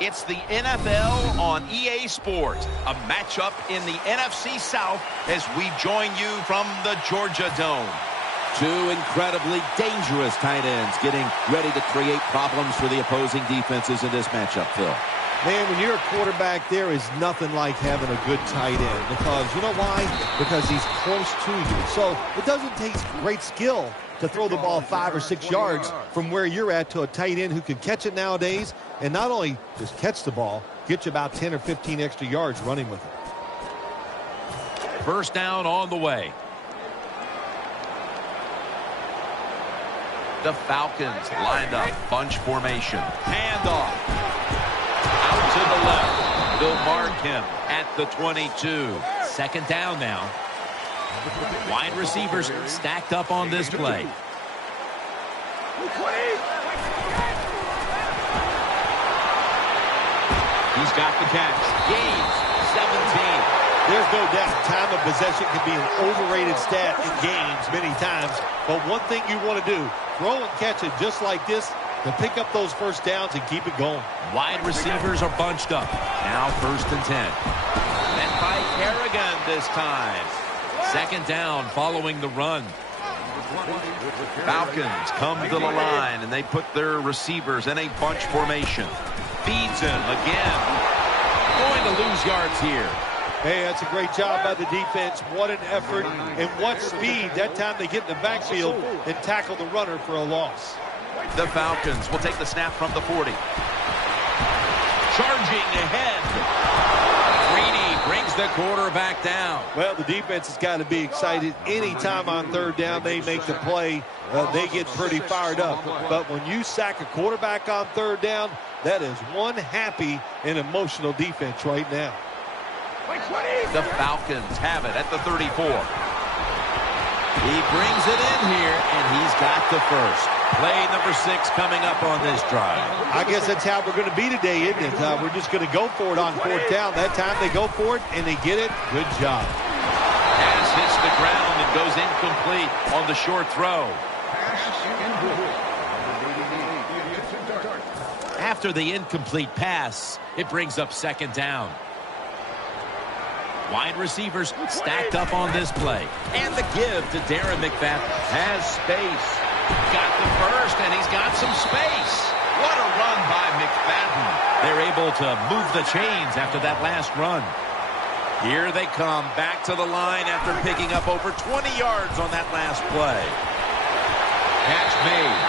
It's the NFL on EA Sports, a matchup in the NFC South as we join you from the Georgia Dome. Two incredibly dangerous tight ends getting ready to create problems for the opposing defenses in this matchup, Phil. Man, when you're a quarterback, there is nothing like having a good tight end. Because, you know why? Because he's close to you. So it doesn't take great skill to throw the ball 5 or 6 yards from where you're at to a tight end who can catch it nowadays. And not only just catch the ball, get you about 10 or 15 extra yards running with it. First down on the way. The Falcons lined up, bunch formation. Handoff. Out to the left. They'll mark him at the 22. Second down now. Wide receivers stacked up on this play. He's got the catch. Gains 17. There's no doubt time of possession can be an overrated stat in games many times. But one thing you want to do, throw and catch it just like this to pick up those first downs and keep it going. Wide receivers are bunched up. Now first and 10. And by Kerrigan this time. Second down following the run. Falcons come to the line, and they put their receivers in a bunch formation. Feeds him again. Going to lose yards here. Hey, that's a great job by the defense. What an effort and what speed. That time they get in the backfield and tackle the runner for a loss. The Falcons will take the snap from the 40. Charging ahead. Greeny brings the quarterback down. Well, the defense has got to be excited. Anytime on third down they make the play, they get pretty fired up. But when you sack a quarterback on third down, that is one happy and emotional defense right now. The Falcons have it at the 34. He brings it in here, and he's got the first. Play number 6 coming up on this drive. I guess that's how we're going to be today, isn't it? We're just going to go for it on fourth down. That time they go for it, and they get it. Good job. Pass hits the ground and goes incomplete on the short throw. After the incomplete pass, it brings up second down. Wide receivers stacked up on this play. And the give to Darren McFadden. Has space. Got the first, and he's got some space. What a run by McFadden. They're able to move the chains after that last run. Here they come back to the line after picking up over 20 yards on that last play. Catch made.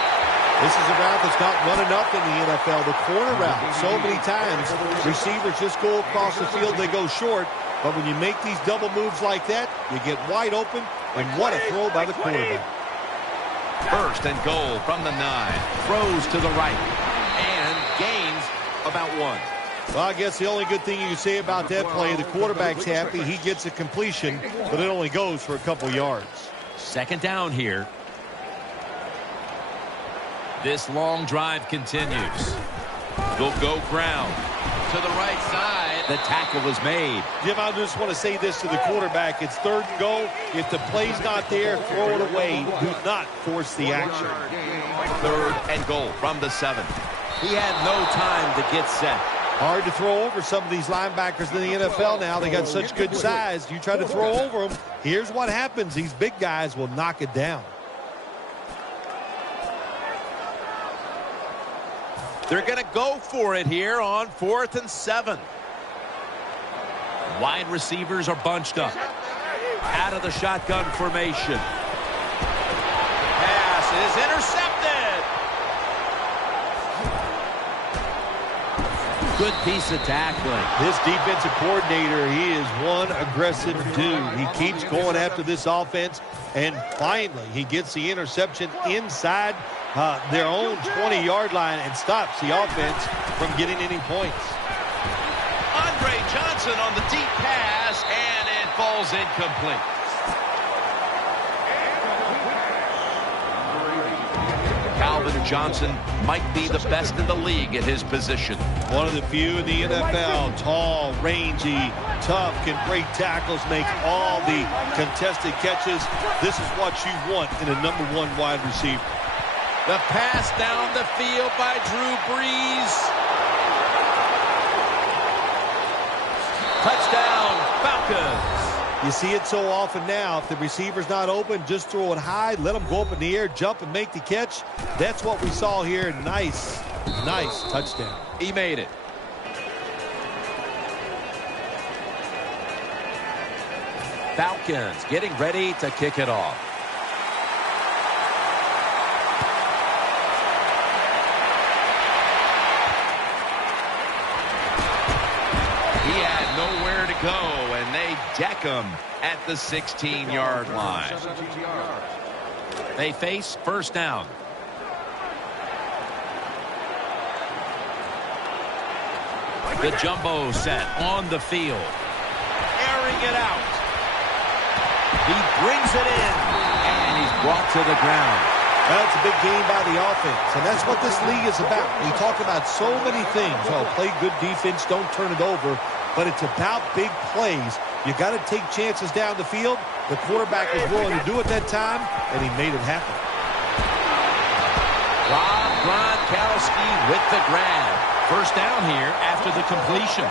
This is a route that's not run enough in the NFL. The corner route. So many times, receivers just go across the field. They go short. But when you make these double moves like that, you get wide open, and what a throw by the quarterback. First and goal from the 9. Throws to the right and gains about 1. Well, I guess the only good thing you can say about that play, the quarterback's happy. He gets a completion, but it only goes for a couple yards. Second down here. This long drive continues. They'll go ground to the right side. The tackle is made. Jim, I just want to say this to the quarterback. It's third and goal. If the play's not there, throw it away. Do not force the action. Third and goal from the 7. He had no time to get set. Hard to throw over some of these linebackers in the NFL now. They got such good size. You try to throw over them, here's what happens. These big guys will knock it down. They're going to go for it here on 4th and 7. Wide receivers are bunched up. Out of the shotgun formation. Pass is intercepted. Good piece of tackling. This defensive coordinator, he is one aggressive dude. He keeps going after this offense, and finally he gets the interception inside their own 20-yard line and stops the offense from getting any points. Andre Johnson on the deep pass, and it falls incomplete. Calvin Johnson might be the best in the league at his position. One of the few in the NFL, tall, rangy, tough, can break tackles, make all the contested catches. This is what you want in a number 1 wide receiver. The pass down the field by Drew Brees. Touchdown, Falcons. You see it so often now. If the receiver's not open, just throw it high, let him go up in the air, jump and make the catch. That's what we saw here. Nice touchdown. He made it. Falcons getting ready to kick it off. He had nowhere to go, and they deck him at the 16-yard line. They face first down. The jumbo set on the field. Airing it out. He brings it in, and he's brought to the ground. That's a big game by the offense, and that's what this league is about. We talk about so many things. Oh, play good defense, don't turn it over, but it's about big plays. You got to take chances down the field. The quarterback was willing to do it that time, and he made it happen. Rob Gronkowski with the grab. First down here after the completion.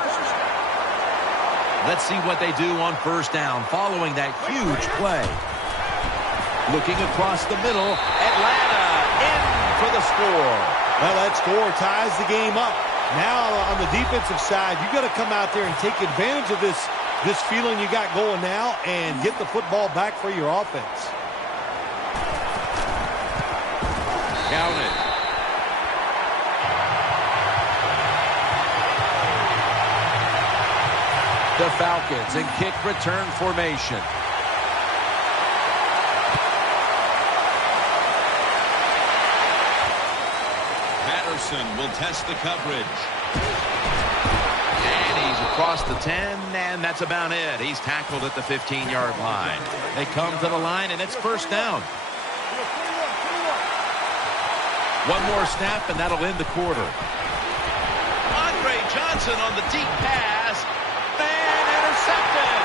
Let's see what they do on first down following that huge play. Looking across the middle, Atlanta in for the score. Well, that score ties the game up. Now on the defensive side, you got to come out there and take advantage of this feeling you got going now and get the football back for your offense. Count it. The Falcons in kick return formation. Patterson will test the coverage. And he's across the 10, and that's about it. He's tackled at the 15-yard line. They come to the line, and it's first down. One more snap, and that'll end the quarter. Andre Johnson on the deep pass. And intercepted.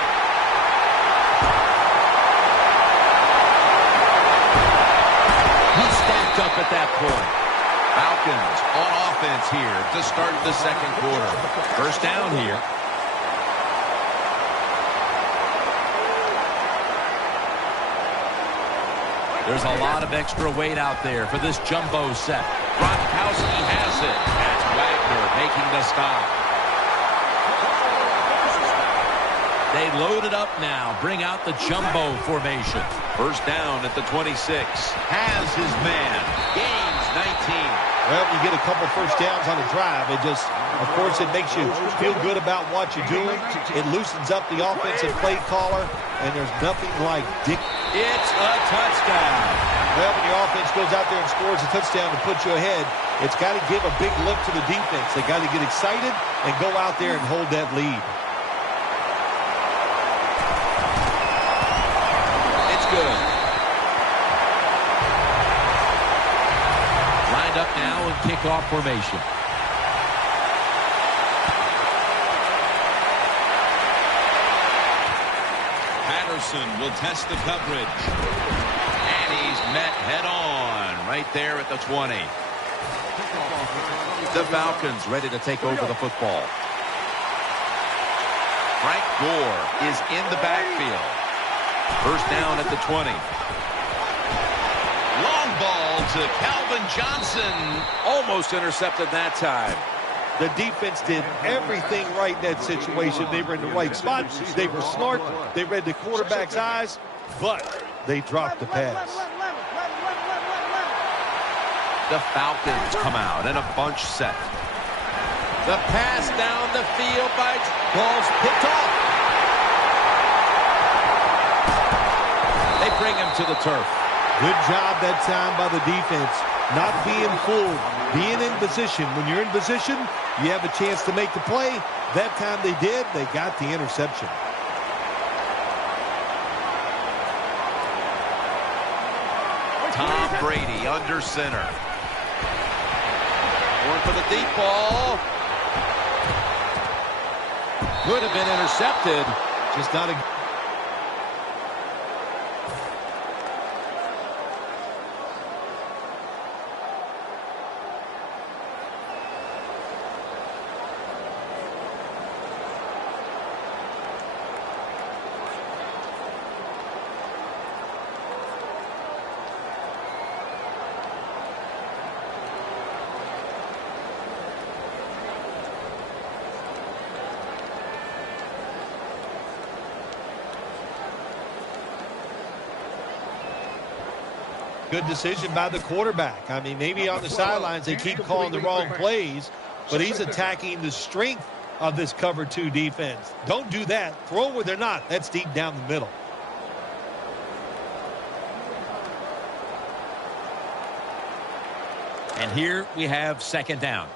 He's stacked up at that point. Falcons on offense here to start the second quarter. First down here. There's a lot of extra weight out there for this jumbo set. Gronkowski has it. That's Wagner making the stop. They load it up now. Bring out the jumbo formation. First down at the 26. Has his man. Gains 19. Well, you get a couple first downs on a drive. It just, of course, it makes you feel good about what you're doing. It loosens up the offensive play caller, and there's nothing like Dick. It's a touchdown. Well, when your offense goes out there and scores a touchdown to put you ahead, it's got to give a big lift to the defense. They got to get excited and go out there and hold that lead. It's good. Lined up now in kickoff formation. Patterson will test the coverage. And he's met head-on right there at the 20. The Falcons ready to take over the football. Frank Gore is in the backfield. First down at the 20. Long ball to Calvin Johnson. Almost intercepted that time. The defense did everything right in that situation. They were in the right spot. They were smart. They read the quarterback's eyes, but they dropped the pass. The Falcons come out in a bunch set. The pass down the field by ball's picked off. They bring him to the turf. Good job that time by the defense. Not being fooled, being in position. When you're in position, you have a chance to make the play. That time they did. They got the interception. Tom Brady under center. Going for the deep ball. Could have been intercepted. Just not a... good decision by the quarterback. I mean, maybe on the sidelines they keep calling the wrong plays, but he's attacking the strength of this cover 2 defense. Don't do that. Throw where they're not. That's deep down the middle. And here we have second down.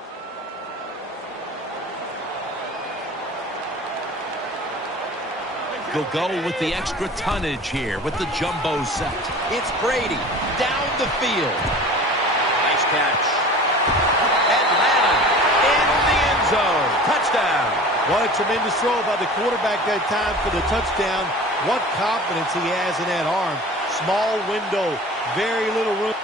He'll go with the extra tonnage here with the jumbo set. It's Brady down the field. Nice catch. Atlanta in the end zone. Touchdown. What a tremendous throw by the quarterback that time for the touchdown. What confidence he has in that arm. Small window, very little room.